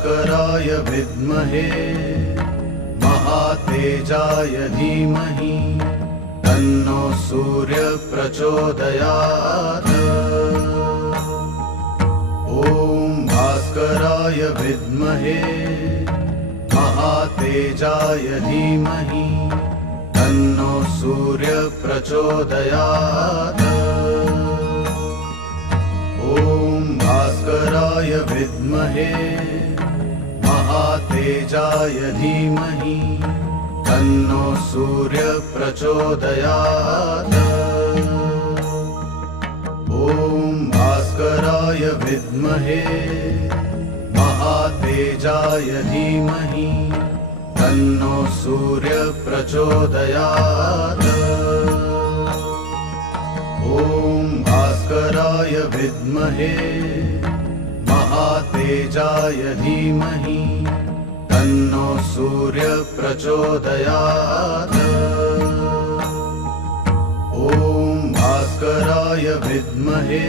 भास्कराय विद्महे महातेजाय धीमहि तन्नो सूर्य प्रचोदयात्। ॐ भास्कराय विद्महे महातेजाय धीमहि तन्नो सूर्य प्रचोदयात्। ॐ भास्कराय विद्महे महातेजाय धीमहि तन्नो सूर्य प्रचोदयात्। ॐ भास्कराय विद्महे महातेजाय धीमहि तन्नो सूर्य प्रचोदयात्। ॐ भास्कराय विद्महे महातेजाय धीमहि तन्नो सूर्य प्रचोदयात्। ॐ भास्कराय विद्महे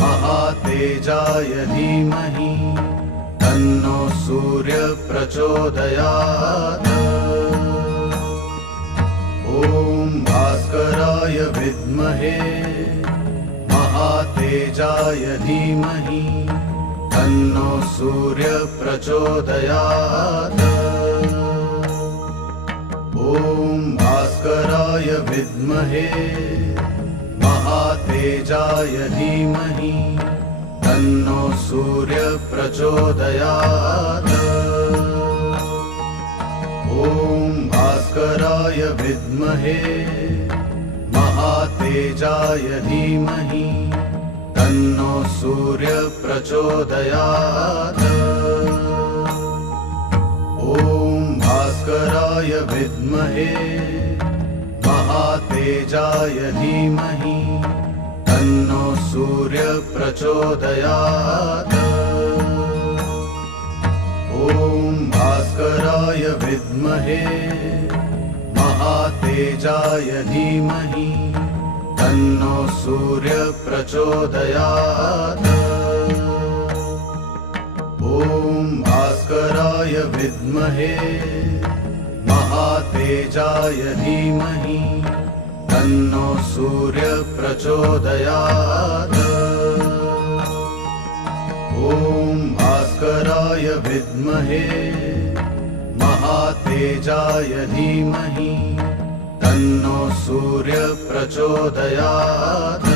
महातेजाय धीमहि तन्नो सूर्य प्रचोदयात्। ॐ भास्कराय विद्महे महातेजाय धीमहि तन्नो सूर्य प्रचोदयात्। ॐ भास्कराय विद्महे महातेजाय धीमहि तन्नो सूर्य प्रचोदयात्। ॐ भास्कराय विद्महे महातेजाय धीमहि तन्नो सूर्य प्रचोदयात्। ॐ भास्कराय विद्महे महातेजाय धीमहि तन्नो सूर्य प्रचोदयात्। ॐ भास्कराय विद्महे महातेजाय धीमहि तन्नो सूर्य प्रचोदयात्। ॐ भास्कराय विद्महे महातेजाय धीमहि तन्नो सूर्य प्रचोदयात्। ॐ भास्कराय विद्महे महातेजाय धीमहि तन्नो सूर्य प्रचोदयात्।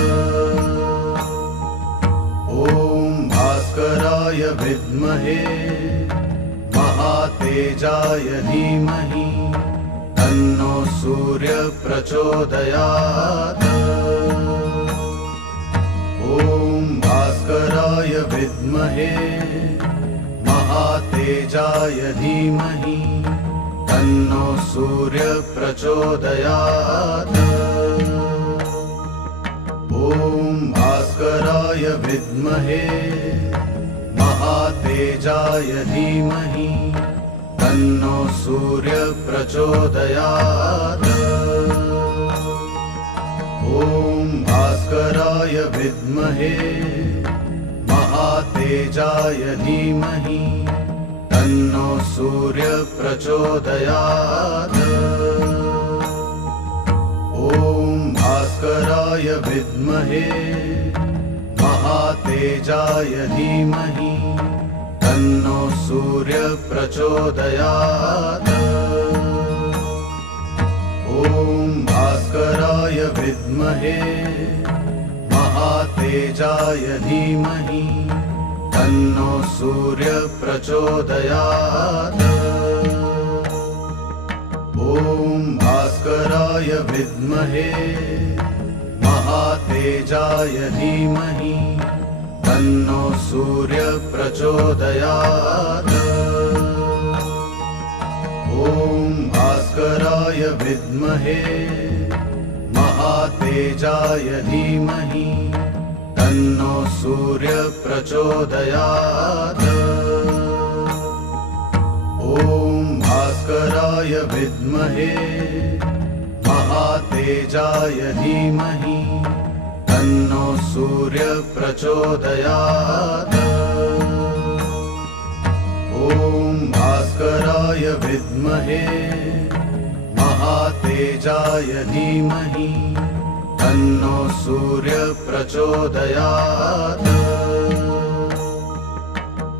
ॐ भास्कराय विद्महे महातेजाय धीमहि तन्नो सूर्य प्रचोदयात्। ॐ भास्कराय विद्महे महातेजाय धीमहि तन्नो सूर्य प्रचोदयात्। ॐ भास्कराय विद्महे महातेजाय धीमहि तन्नो सूर्य प्रचोदयात्। ॐ भास्कराय विद्महे महातेजाय धीमहि तन्नो सूर्य प्रचोदयात्। ॐ भास्कराय विद्महे महातेजाय धीमहि तन्नो सूर्य प्रचोदयात्। ॐ भास्कराय विद्महे महातेजाय धीमहि तन्नो सूर्य प्रचोदयात्। ॐ भास्कराय विद्महे महातेजाय धीमहि तन्नो सूर्य प्रचोदयात्। ॐ भास्कराय विद्महे महातेजाय धीमहि तन्नो सूर्य प्रचोदयात्। ॐ भास्कराय विद्महे महातेजाय धीमहि तन्नो सूर्य प्रचोदयात्। भास्कराय विद्महे महातेजाय धीमहि तन्नो सूर्य प्रचोदयात्।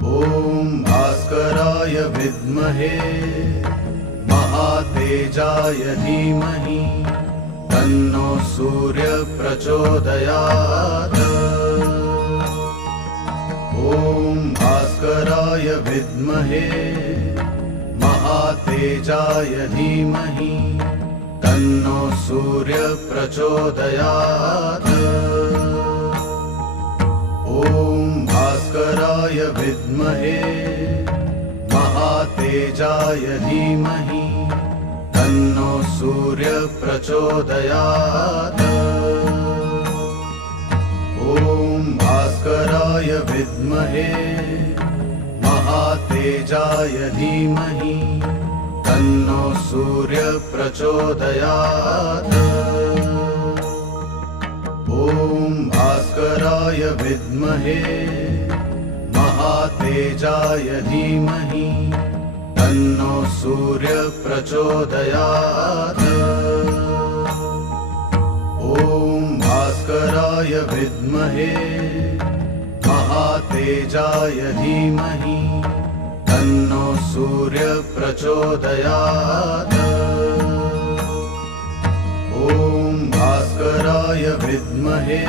ॐ भास्कराय विद्महे महातेजाय धीमहि तन्नो सूर्य प्रचोदयात्। ॐ भास्कराय विद्महे महातेजाय धीमहि तन्नो सूर्य प्रचोदयात्। ॐ भास्कराय विद्महे महातेजाय धीमहि तन्नो सूर्य प्रचोदयात्। ॐ भास्कराय विद्महे महातेजाय धीमहि तन्नो सूर्य प्रचोदयात्। ॐ भास्कराय विद्महे महातेजाय धीमहि तन्नो सूर्य प्रचोदयात्। ॐ भास्कराय विद्महे महातेजाय धीमहि तन्नो सूर्य प्रचोदयात्। ॐ भास्कराय विद्महे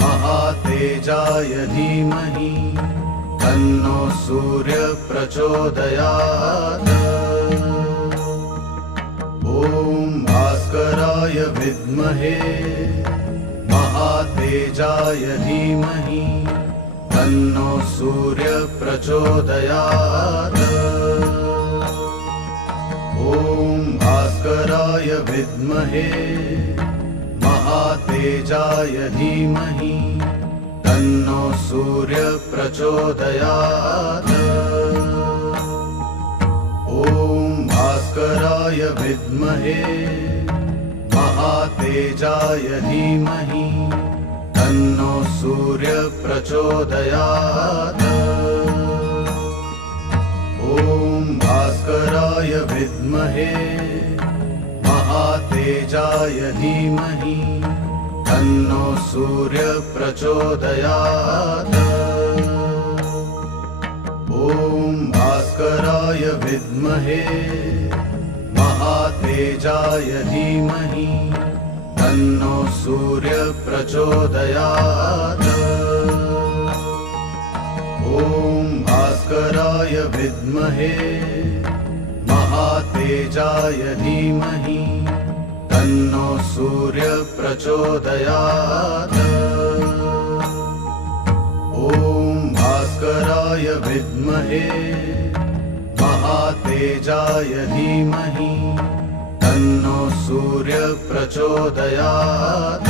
महातेजाय धीमहि तन्नो सूर्य प्रचोदयात्। ॐ भास्कराय विद्महे महातेजाय धीमहि तन्नो सूर्य प्रचोदयात्। ॐ भास्कराय विद्महे महातेजाय धीमहि तन्नो सूर्य प्रचोदयात्। ॐ भास्कराय विद्महे महातेजाय धीमहि तन्नो सूर्य प्रचोदयात्। ॐ भास्कराय विद्महे महातेजाय धीमहि तन्नो सूर्य प्रचोदयात्। ॐ भास्कराय विद्महे महातेजाय धीमहि तन्नो सूर्य प्रचोदयात्। ॐ भास्कराय विद्महे महातेजाय धीमहि तन्नो सूर्य प्रचोदयात्। ॐ भास्कराय विद्महे महातेजाय धीमहि तन्नो सूर्य प्रचोदयात्।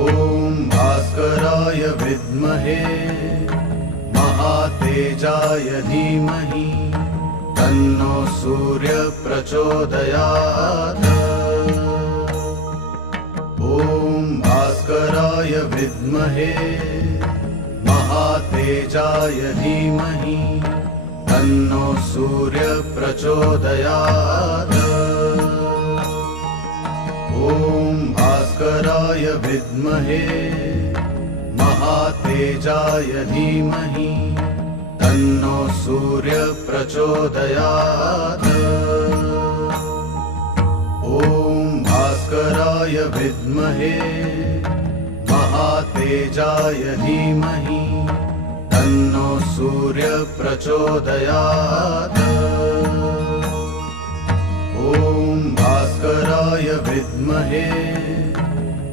ॐ भास्कराय विद्महे महातेजाय धीमहि तन्नो सूर्य प्रचोदयात्। ॐ भास्कराय विद्महे महातेजाय धीमहि तन्नो सूर्य प्रचोदयात्। ॐ भास्कराय विद्महे महातेजाय धीमहि तन्नो सूर्य प्रचोदयात्। ॐ भास्कराय विद्महे महातेजाय धीमहि तन्नो सूर्य प्रचोदयात्। ॐ भास्कराय विद्महे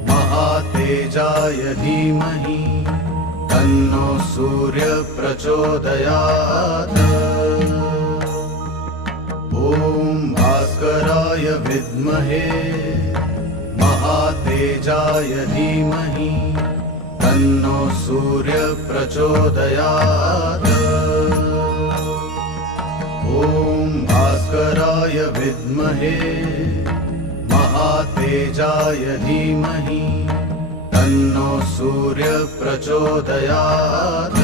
महातेजाय धीमहि तन्नो सूर्य प्रचोदयात्। ॐ भास्कराय विद्महे महातेजाय धीमहि तन्नो सूर्य प्रचोदयात्। ॐ भास्कराय विद्महे महातेजाय धीमहि तन्नो सूर्य प्रचोदयात्।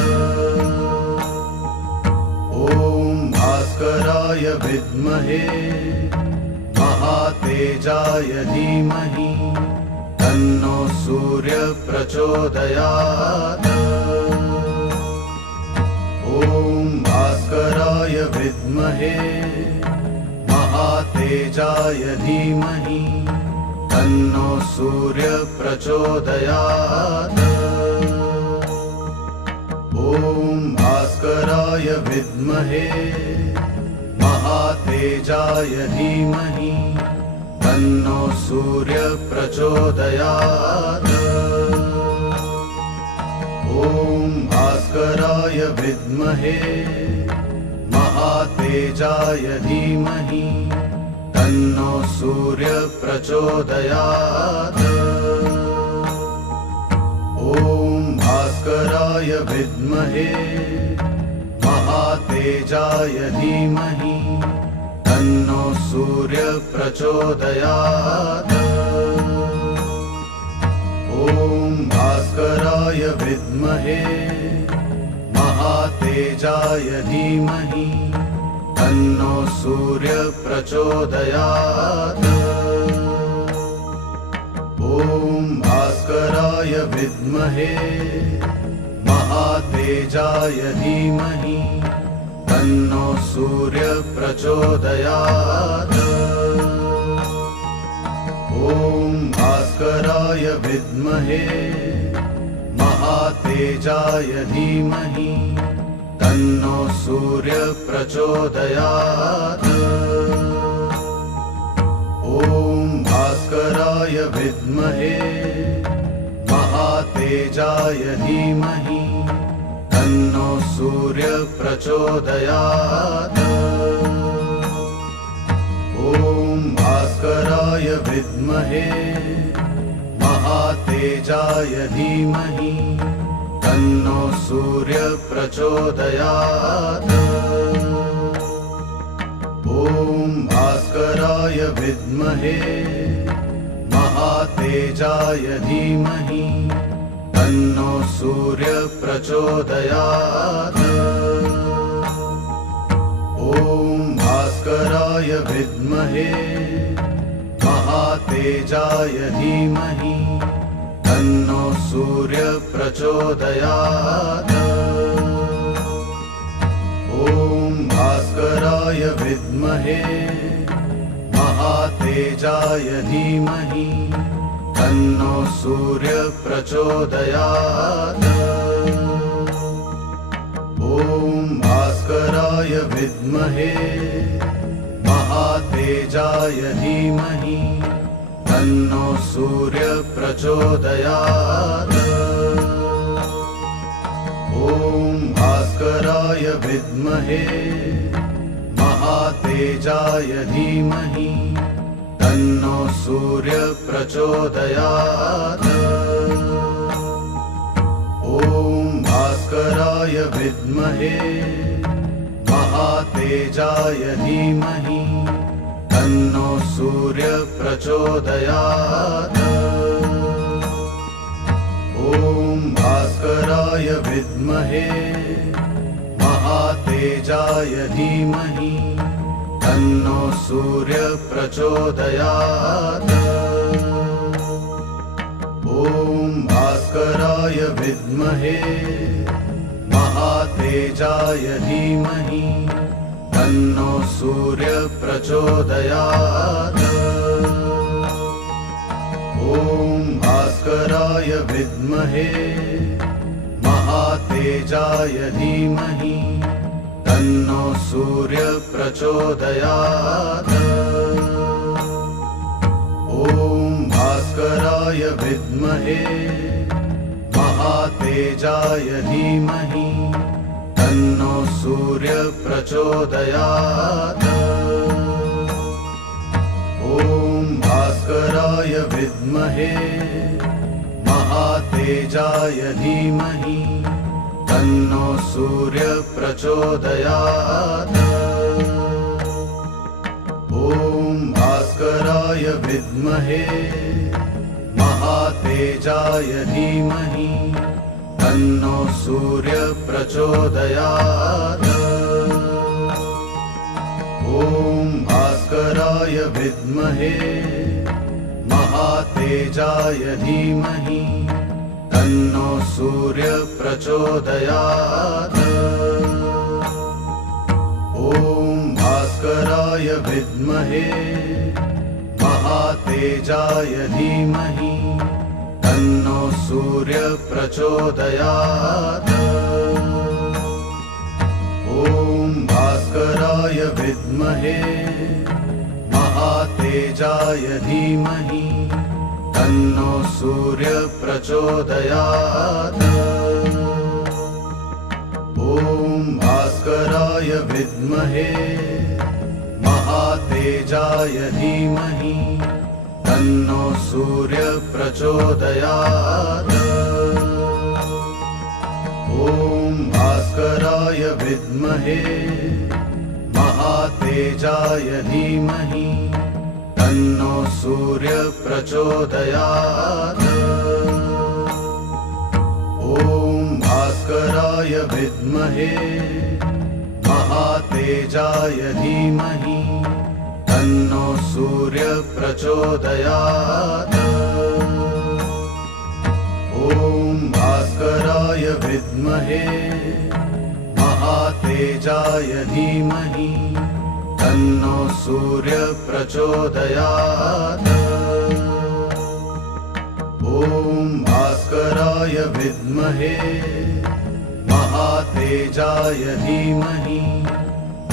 भास्कराय विद्महे महातेजाय धीमहि तन्नो सूर्य प्रचोदयात्। ॐ भास्कराय विद्महे महातेजाय धीमहि तन्नो सूर्य प्रचोदयात्। ॐ भास्कराय विद्महे महातेजाय धीमहि तन्नो सूर्य प्रचोदयात्। ॐ भास्कराय विद्महे महातेजाय धीमहि तन्नो सूर्य प्रचोदयात्। ॐ भास्कराय विद्महे महातेजाय धीमहि तन्नो सूर्य प्रचोदयात्। ॐ भास्कराय विद्महे महातेजाय धीमहि तन्नो सूर्य प्रचोदयात्। ॐ भास्कराय विद्महे महातेजाय धीमहि तन्नो सूर्य प्रचोदयात्। ॐ भास्कराय विद्महे महातेजाय धीमहि तन्नो सूर्य प्रचोदयात्। ॐ भास्कराय विद्महे महातेजाय धीमहि तन्नो सूर्य प्रचोदयात्। ॐ भास्कराय विद्महे महातेजाय धीमहि तन्नो सूर्य प्रचोदयात्। ॐ भास्कराय विद्महे महातेजाय धीमहि तन्नो सूर्य प्रचोदयात्। ॐ भास्कराय विद्महे महातेजाय धीमहि तन्नो सूर्य प्रचोदयात्। ॐ भास्कराय विद्महे महातेजाय धीमहि तन्नो सूर्य प्रचोदयात्। ॐ भास्कराय विद्महे महातेजाय धीमहि तन्नो सूर्य प्रचोदयात्। ॐ भास्कराय विद्महे महातेजाय धीमहि तन्नो सूर्य प्रचोदयात्। ॐ भास्कराय विद्महे महातेजाय धीमहि तन्नो सूर्य प्रचोदयात्। ॐ भास्कराय विद्महे महातेजाय धीमहि तन्नो सूर्य प्रचोदयात्। ॐ भास्कराय विद्महे महातेजाय धीमहि तन्नो सूर्य प्रचोदयात्। ॐ भास्कराय विद्महे महातेजाय धीमहि तन्नो सूर्य प्रचोदयात्। ॐ भास्कराय विद्महे महातेजाय धीमहि तन्नो सूर्य प्रचोदयात्। ॐ भास्कराय विद्महे महातेजाय धीमहि तन्नो सूर्य प्रचोदयात्। ॐ भास्कराय विद्महे महातेजाय धीमहि तन्नो सूर्य प्रचोदयात्। ॐ भास्कराय विद्महे महातेजाय धीमहि तन्नो सूर्य प्रचोदयात्। ॐ भास्कराय विद्महे महातेजाय धीमहि तन्नो सूर्य प्रचोदयात्। ॐ भास्कराय विद्महे महातेजाय धीमहि तन्नो सूर्य प्रचोदयात्। ॐ भास्कराय विद्महे महातेजाय धीमहि तन्नो सूर्य प्रचोदयात्। ॐ भास्कराय विद्महे महातेजाय धीमहि तन्नो सूर्य प्रचोदयात्। ॐ भास्कराय विद्महे महातेजाय धीमहि तन्नो सूर्य प्रचोदयात्। ॐ भास्कराय विद्महे महातेजाय धीमहि तन्नो सूर्य प्रचोदयात्। ॐ भास्कराय विद्महे महातेजाय धीमहि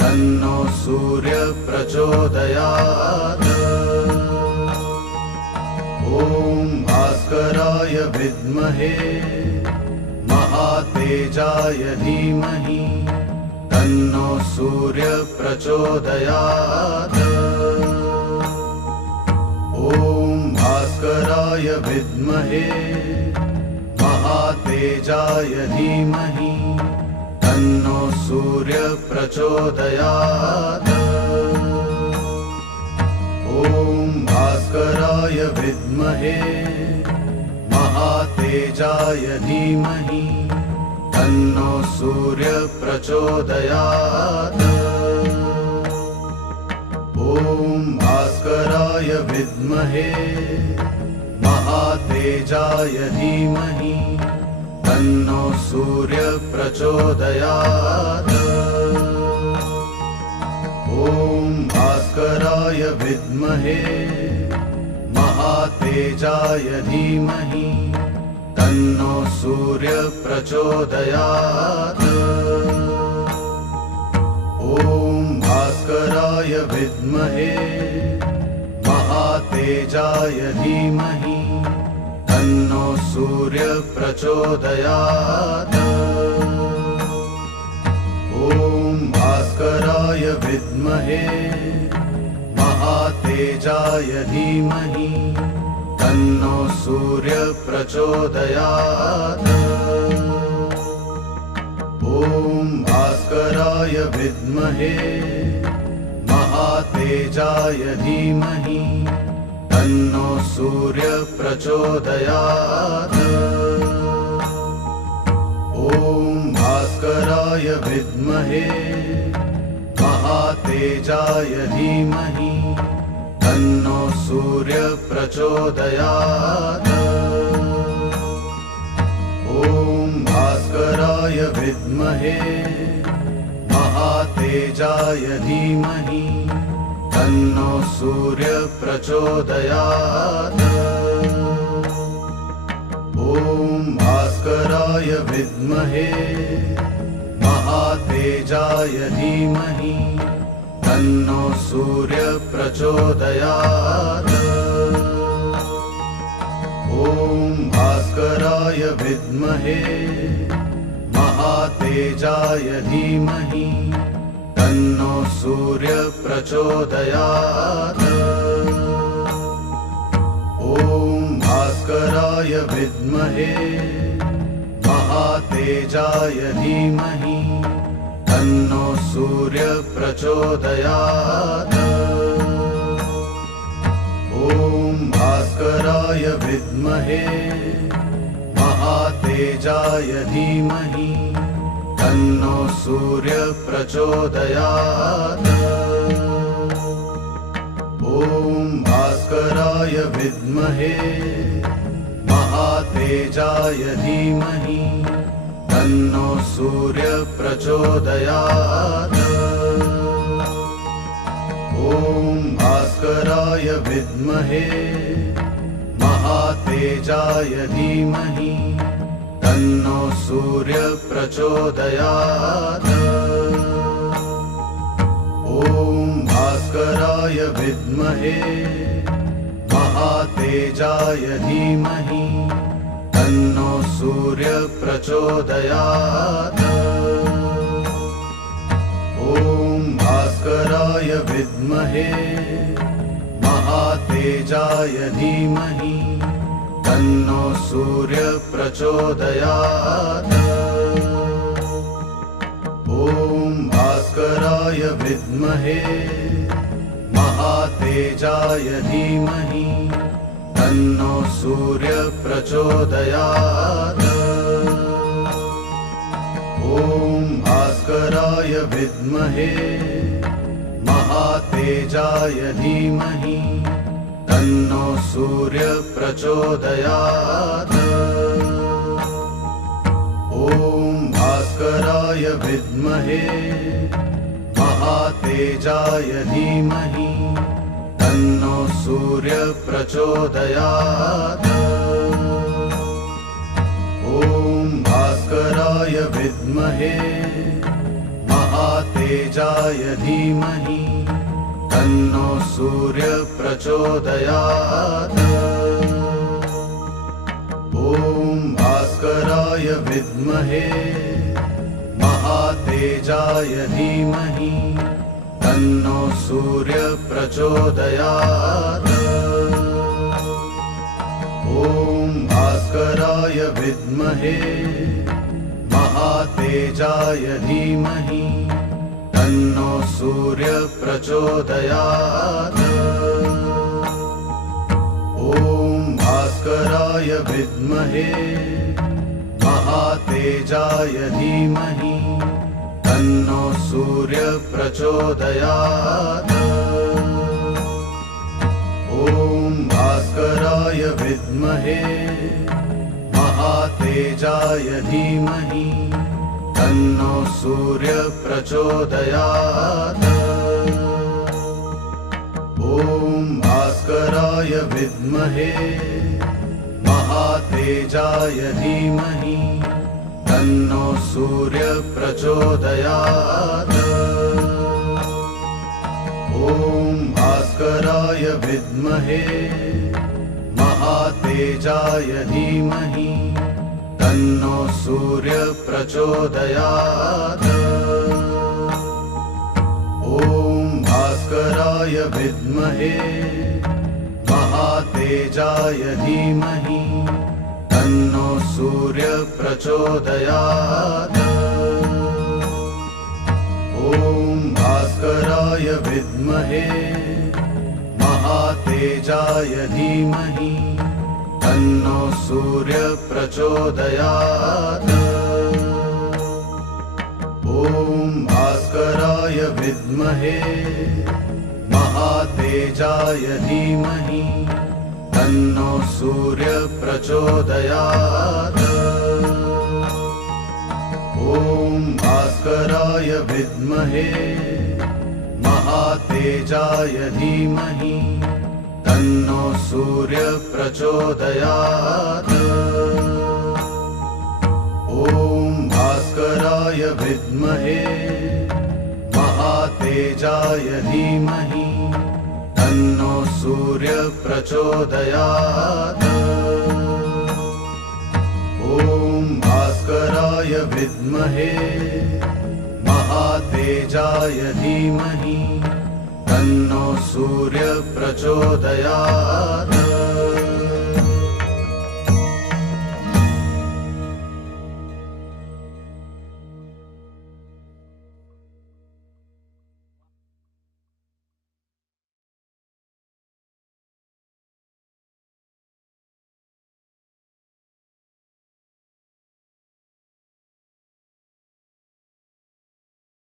तन्नो सूर्य प्रचोदयात्। ॐ भास्कराय विद्महे महातेजाय धीमहि तन्नो सूर्य प्रचोदयात्। ॐ भास्कराय विद्महे महातेजाय धीमहि तन्नो सूर्य प्रचोदयात्। ॐ भास्कराय विद्महे महातेजाय धीमहि तन्नो सूर्य प्रचोदयात्। ॐ भास्कराय विद्महे महातेजाय धीमहि तन्नो सूर्य प्रचोदयात्। ॐ भास्कराय विद्महे महातेजाय धीमहि तन्नो सूर्य प्रचोदयात्। ॐ भास्कराय विद्महे महातेजाय धीमहि तन्नो सूर्य प्रचोदयात्। ॐ भास्कराय विद्महे महातेजाय धीमहि तन्नो सूर्य प्रचोदयात्। ॐ भास्कराय विद्महे महातेजाय धीमहि तन्नो सूर्य प्रचोदयात्। ॐ भास्कराय विद्महे महातेजाय धीमहि तन्नो सूर्य प्रचोदयात्। ॐ भास्कराय विद्महे महातेजाय धीमहि तन्नो सूर्य प्रचोदयात्। ॐ भास्कराय विद्महे महातेजाय धीमहि तन्नो सूर्य प्रचोदयात्। ॐ भास्कराय विद्महे महातेजाय धीमहि तन्नो सूर्य प्रचोदयात्। ॐ भास्कराय विद्महे महातेजाय धीमहि तन्नो सूर्य प्रचोदयात्। ॐ भास्कराय विद्महे महातेजाय धीमहि तन्नो सूर्य प्रचोदयात्। भास्कराय विद्महे महातेजाय धीमहि तन्नो सूर्य प्रचोदयात्। ॐ भास्कराय विद्महे महातेजाय धीमहि तन्नो सूर्य प्रचोदयात्। ॐ भास्कराय विद्महे महातेजाय धीमहि तन्नो सूर्य प्रचोदयात्। ॐ भास्कराय विद्महे महातेजाय धीमहि तन्नो सूर्य प्रचोदयात्। ॐ भास्कराय विद्महे महातेजाय धीमहि तन्नो सूर्य प्रचोदयात्। ॐ भास्कराय विद्महे महातेजाय धीमहि तन्नो सूर्य प्रचोदयात्। ॐ भास्कराय विद्महे महातेजाय धीमहि तन्नो सूर्य प्रचोदयात्। ॐ भास्कराय विद्महे महातेजाय धीमहि तन्नो सूर्य प्रचोदयात्। ॐ भास्कराय विद्महे महातेजाय धीमहि तन्नो सूर्य प्रचोदयात्। ॐ भास्कराय विद्महे महातेजाय धीमहि तन्नो सूर्य प्रचोदयात्। ॐ भास्कराय विद्महे महातेजाय धीमहि तन्नो सूर्य प्रचोदयात्। ॐ भास्कराय विद्महे महातेजाय धीमहि तन्नो सूर्य प्रचोदयात्। ॐ भास्कराय विद्महे महातेजाय धीमहि तन्नो सूर्य प्रचोदयात्। ॐ भास्कराय विद्महे महातेजाय धीमहि तन्नो सूर्य प्रचोदयात्। ॐ भास्कराय विद्महे महातेजाय धीमहि तन्नो सूर्य प्रचोदयात्। ॐ भास्कराय विद्महे महातेजाय धीमहि तन्नो सूर्य प्रचोदयात्। ॐ भास्कराय विद्महे महातेजाय धीमहि तन्नो सूर्य प्रचोदयात्। ॐ भास्कराय विद्महे महातेजाय धीमहि तन्नो सूर्य प्रचोदयात्। ॐ भास्कराय विद्महे महातेजाय धीमहि तन्नो सूर्य प्रचोदयात्। ॐ भास्कराय विद्महे महातेजाय धीमहि तन्नो सूर्य प्रचोदयात्।